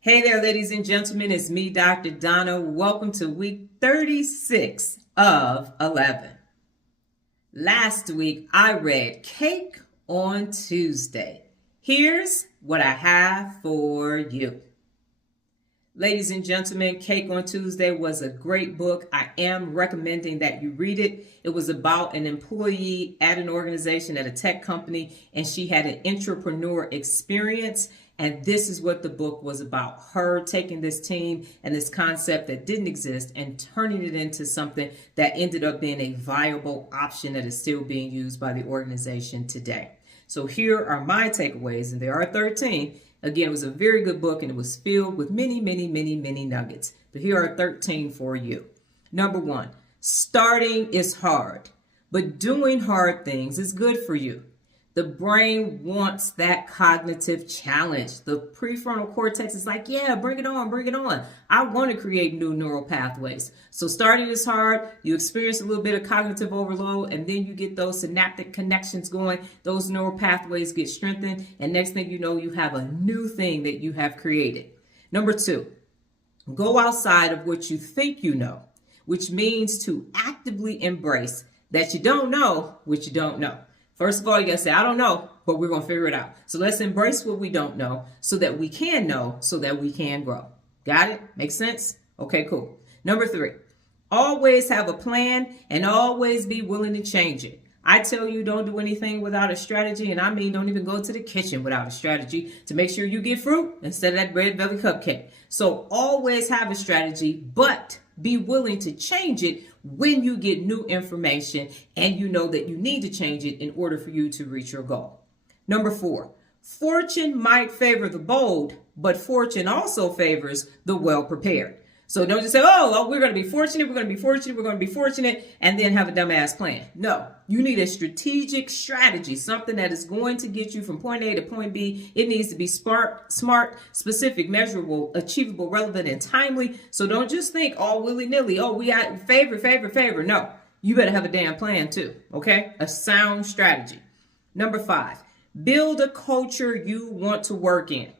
Hey there, ladies and gentlemen. It's me, Dr. Donna. Welcome to week 36 of 11. Last week, I read Cake on Tuesday. Here's what I have for you. Ladies and gentlemen, Cake on Tuesday was a great book. I am recommending that you read it. It was about an employee at an organization at a tech company, and she had an entrepreneur experience. And this is what the book was about. Her taking this team and this concept that didn't exist and turning it into something that ended up being a viable option that is still being used by the organization today. So here are my takeaways, and there are 13. Again, it was a very good book, and it was filled with many nuggets. But here are 13 for you. Number 1, starting is hard, but doing hard things is good for you. The brain wants that cognitive challenge. The prefrontal cortex is like, yeah, bring it on, bring it on. I want to create new neural pathways. So starting is hard. You experience a little bit of cognitive overload, and then you get those synaptic connections going. Those neural pathways get strengthened, and next thing you know, you have a new thing that you have created. Number 2, go outside of what you think you know, which means to actively embrace that you don't know what you don't know. First of all, you got to say, I don't know, but we're going to figure it out. So let's embrace what we don't know so that we can know, so that we can grow. Got it? Make sense? Okay, cool. Number 3, always have a plan and always be willing to change it. I tell you, don't do anything without a strategy, and I mean don't even go to the kitchen without a strategy to make sure you get fruit instead of that red velvet cupcake. So always have a strategy, but be willing to change it when you get new information and you know that you need to change it in order for you to reach your goal. Number 4, fortune might favor the bold, but fortune also favors the well-prepared. So don't just say, oh, we're going to be fortunate, we're going to be fortunate, we're going to be fortunate, and then have a dumbass plan. No, you need a strategic strategy, something that is going to get you from point A to point B. It needs to be smart, specific, measurable, achievable, relevant, and timely. So don't just think all willy-nilly, oh, we got favor. No, you better have a damn plan too, okay? A sound strategy. Number 5, build a culture you want to work in.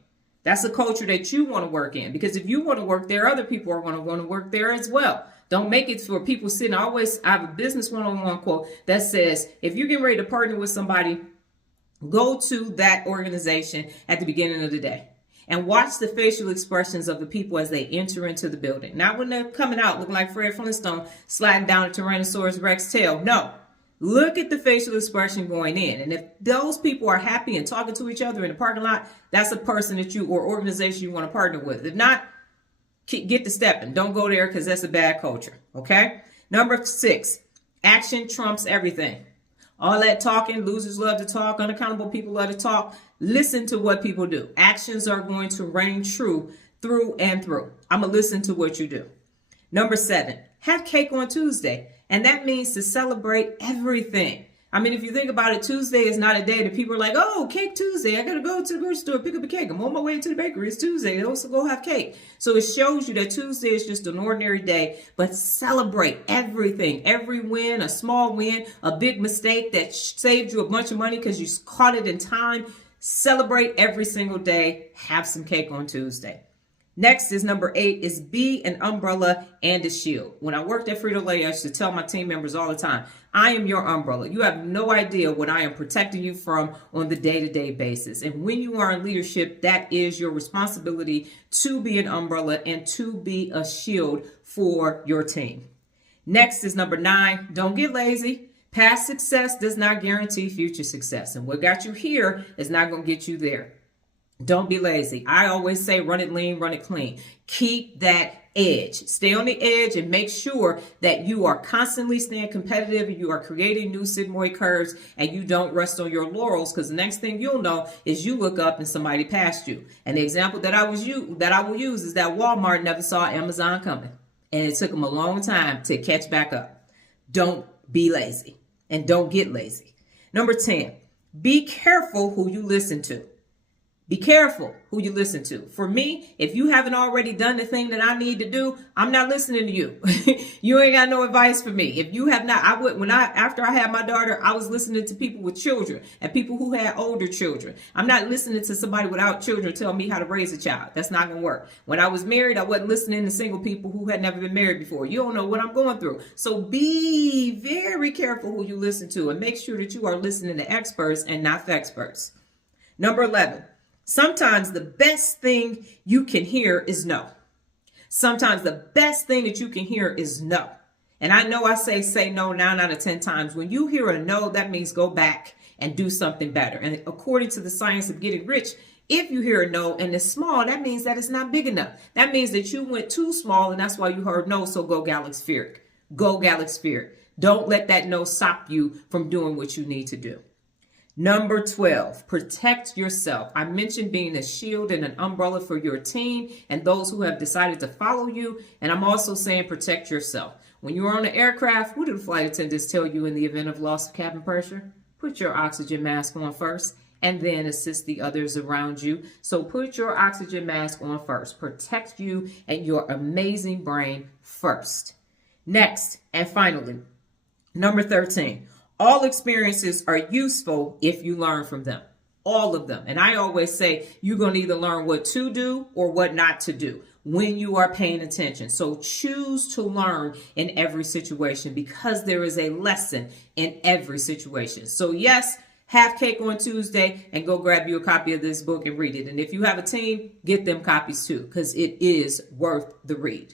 That's a culture that you want to work in, because if you want to work there, other people are going to want to work there as well. Don't make it for people sitting. I have a business one-on-one quote that says, if you're getting ready to partner with somebody, go to that organization at the beginning of the day and watch the facial expressions of the people as they enter into the building. Not when they're coming out looking like Fred Flintstone sliding down a Tyrannosaurus Rex tail. No. Look at the facial expression going in. And if those people are happy and talking to each other in the parking lot, that's a person that you or organization you want to partner with. If not, get to stepping. Don't go there because that's a bad culture. Okay? Number 6, action trumps everything. All that talking, losers love to talk, unaccountable people love to talk. Listen to what people do. Actions are going to reign true through and through. I'm going to listen to what you do. Number 7, have cake on Tuesday. And that means to celebrate everything. I mean, if you think about it, Tuesday is not a day that people are like, oh, Cake Tuesday. I got to go to the grocery store, pick up a cake. I'm on my way to the bakery. It's Tuesday. Also go have cake. So it shows you that Tuesday is just an ordinary day, but celebrate everything. Every win, a small win, a big mistake that saved you a bunch of money because you caught it in time. Celebrate every single day. Have some cake on Tuesday. Next is number 8, is be an umbrella and a shield. When I worked at Frito-Lay, I used to tell my team members all the time, I am your umbrella. You have no idea what I am protecting you from on the day-to-day basis. And when you are in leadership, that is your responsibility to be an umbrella and to be a shield for your team. Next is number 9, don't get lazy. Past success does not guarantee future success. And what got you here is not going to get you there. Don't be lazy. I always say run it lean, run it clean. Keep that edge. Stay on the edge and make sure that you are constantly staying competitive and you are creating new sigmoid curves and you don't rest on your laurels, because the next thing you'll know is you look up and somebody passed you. And the example that I will use is that Walmart never saw Amazon coming, and it took them a long time to catch back up. Don't be lazy and don't get lazy. Number 10, be careful who you listen to. Be careful who you listen to. For me, if you haven't already done the thing that I need to do, I'm not listening to you. You ain't got no advice for me. If you have not, after I had my daughter, I was listening to people with children and people who had older children. I'm not listening to somebody without children tell me how to raise a child. That's not going to work. When I was married, I wasn't listening to single people who had never been married before. You don't know what I'm going through. So be very careful who you listen to and make sure that you are listening to experts and not experts. Number 11. Sometimes the best thing you can hear is no. Sometimes the best thing that you can hear is no. And I know I say no 9 out of 10 times. When you hear a no, that means go back and do something better. And according to the science of getting rich, if you hear a no and it's small, that means that it's not big enough. That means that you went too small and that's why you heard no. So go Galaxy. Go Galaxy. Don't let that no stop you from doing what you need to do. Number 12, protect yourself. I mentioned being a shield and an umbrella for your team and those who have decided to follow you. And I'm also saying protect yourself. When you're on an aircraft, what do the flight attendants tell you in the event of loss of cabin pressure? Put your oxygen mask on first and then assist the others around you. So put your oxygen mask on first. Protect you and your amazing brain first. Next, and finally, number 13. All experiences are useful if you learn from them. All of them. And I always say you're going to either learn what to do or what not to do when you are paying attention. So choose to learn in every situation because there is a lesson in every situation. So yes, have cake on Tuesday and go grab you a copy of this book and read it. And if you have a team, get them copies too because it is worth the read.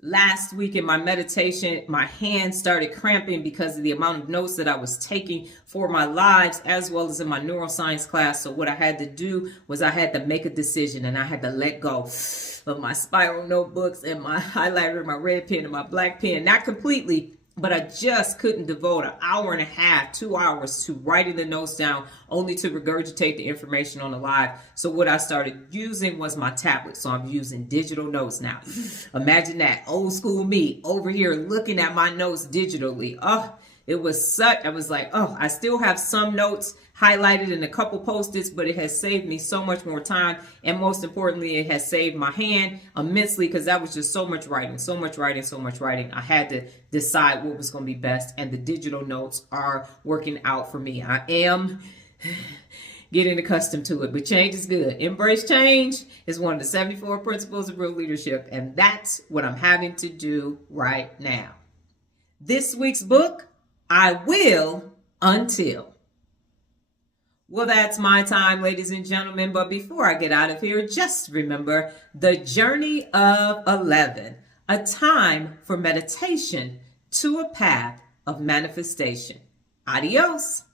Last week in my meditation, my hands started cramping because of the amount of notes that I was taking for my lives as well as in my neuroscience class. So what I had to do was I had to make a decision and I had to let go of my spiral notebooks and my highlighter, my red pen and my black pen. Not completely, but I just couldn't devote an hour and a half, 2 hours to writing the notes down only to regurgitate the information on the live. So what I started using was my tablet. So I'm using digital notes now. Imagine that, old school me over here looking at my notes digitally. I was like, I still have some notes highlighted and a couple Post-its, but it has saved me so much more time. And most importantly, it has saved my hand immensely because that was just so much writing. I had to decide what was going to be best. And the digital notes are working out for me. I am getting accustomed to it, but change is good. Embrace change is one of the 74 principles of real leadership. And that's what I'm having to do right now. This week's book, I Will Until. Well, that's my time, ladies and gentlemen. But before I get out of here, just remember the journey of 11, a time for meditation to a path of manifestation. Adios.